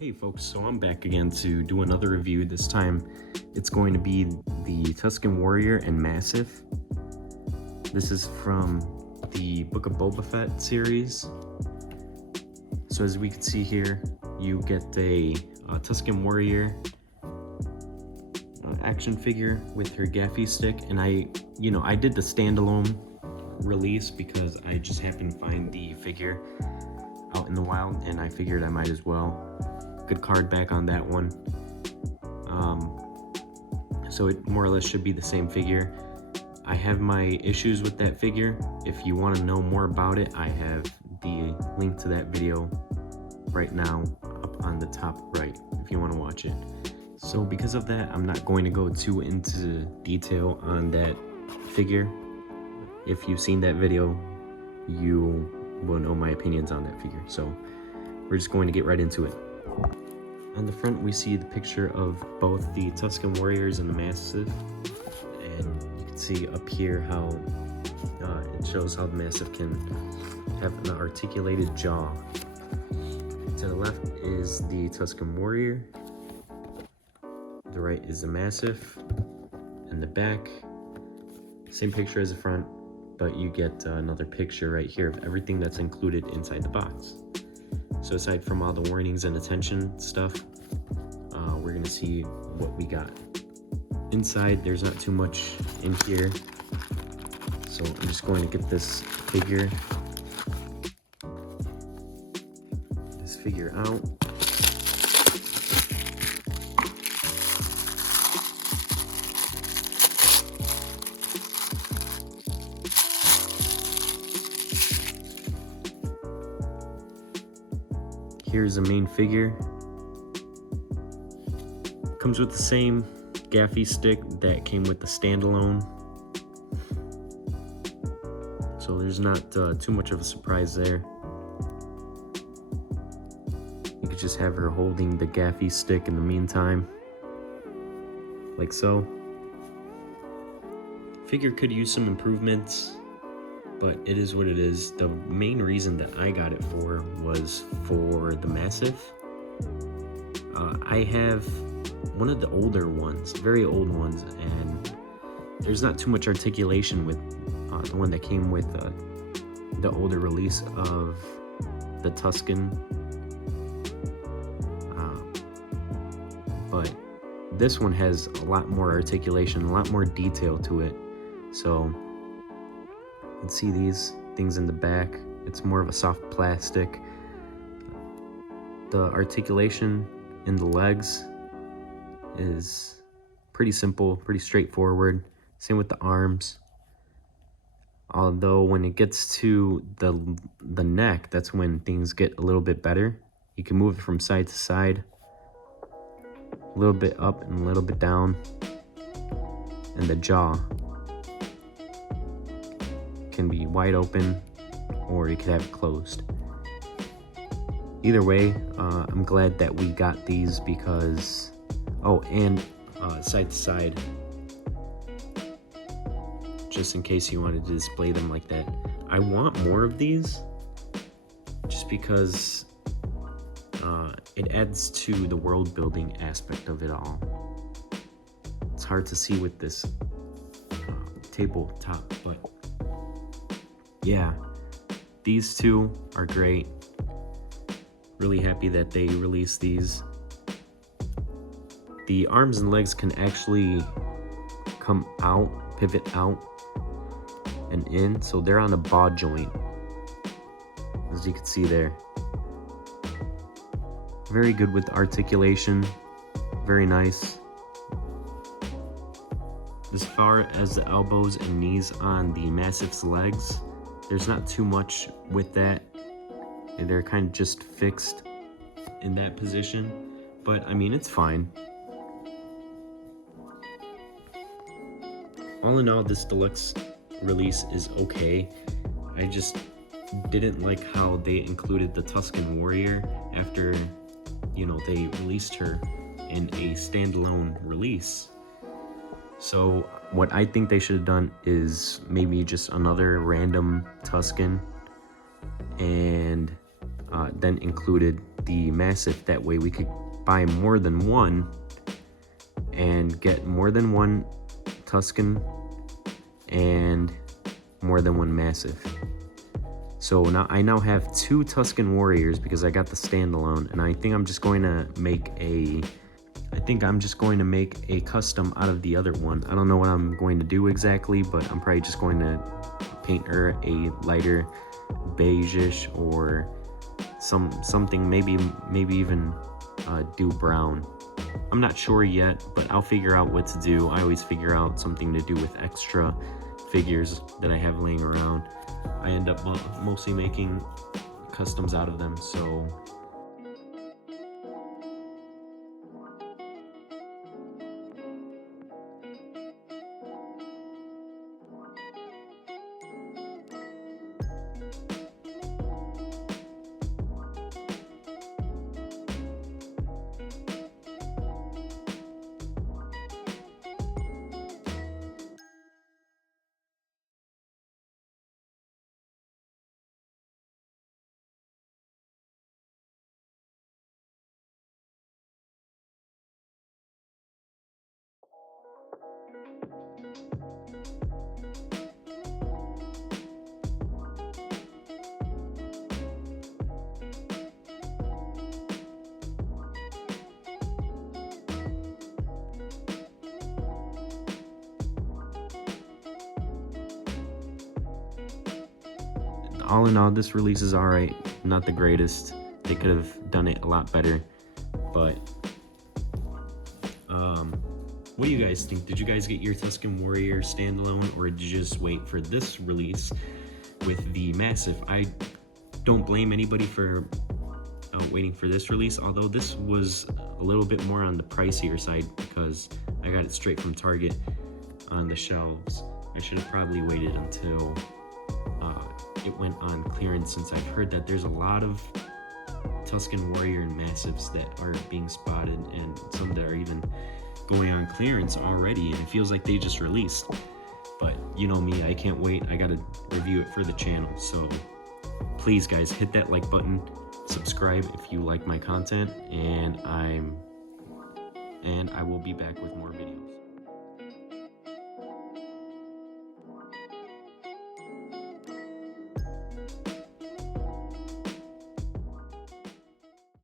Hey folks, so I'm back again to do another review. This time it's going to be the Tusken Warrior and Massiff. This is from the Book of Boba Fett series. So as we can see here, you get a Tusken Warrior action figure with her gaffy stick, and I did the standalone release because I just happened to find the figure out in the wild and I figured I might as well. Good card back on that one. So it more or less should be the same figure. I have my issues with that figure. If you want to know more about it, I have the link to that video right now up on the top right if you want to watch it. So because of that, I'm not going to go too into detail on that figure. If you've seen that video, you will know my opinions on that figure. So we're just going to get right into it. On the front, we see the picture of both the Tusken Warriors and the Massiff, and you can see up here how it shows how the Massiff can have an articulated jaw. To the left is the Tusken Warrior, the right is the Massiff, and the back, same picture as the front, but you get another picture right here of everything that's included inside the box. So aside from all the warnings and attention stuff, we're gonna see what we got. Inside, there's not too much in here. So I'm just going to get this figure out. Here's the main figure. Comes with the same gaffy stick that came with the standalone. So there's not too much of a surprise there. You could just have her holding the gaffy stick in the meantime, like so. Figure could use some improvements, but it is what it is. The main reason that I got it for was for the Massiff. I have one of the older ones, very old ones, and there's not too much articulation with the one that came with the older release of the Tusken. But this one has a lot more articulation, a lot more detail to it. So you can see these things in the back. It's more of a soft plastic. The articulation in the legs is pretty simple, pretty straightforward. Same with the arms. Although when it gets to the neck, that's when things get a little bit better. You can move it from side to side, a little bit up and a little bit down. And the jaw can be wide open, or you could have it closed. Either way, I'm glad that we got these because, oh, and side to side, just in case you wanted to display them like that. I want more of these, just because it adds to the world building aspect of it all. It's hard to see with this tabletop, but yeah, these two are great. Really happy that they released these. The arms and legs can actually come out, pivot out and in, so they're on a ball joint, as you can see there. Very good with articulation, very nice. As far as the elbows and knees on the Massiff's legs, there's not too much with that. They're kind of just fixed in that position, but I mean, it's fine. All in all, this deluxe release is okay. I just didn't like how they included the Tusken Warrior after, they released her in a standalone release. So what I think they should have done is maybe just another random Tusken and then included the Massiff. That way we could buy more than one and get more than one Tusken and more than one Massiff. So now I have 2 Tusken Warriors because I got the standalone, and I think I'm just going to make a custom out of the other one. I don't know what I'm going to do exactly, but I'm probably just going to paint her a lighter beige-ish or something, maybe even do brown. I'm not sure yet, but I'll figure out what to do. I always figure out something to do with extra figures that I have laying around. I end up mostly making customs out of them, so all in all, this release is alright. Not the greatest. They could have done it a lot better. But what do you guys think? Did you guys get your Tusken Warrior standalone, or did you just wait for this release with the Massiff? I don't blame anybody for waiting for this release, although this was a little bit more on the pricier side because I got it straight from Target on the shelves. I should have probably waited until it went on clearance, since I've heard that there's a lot of Tusken Warrior and Massiffs that are being spotted, and some that are even going on clearance already, and it feels like they just released. But you know me, I can't wait. I gotta review it for the channel. So please guys, hit that like button, subscribe if you like my content, and I will be back with more videos.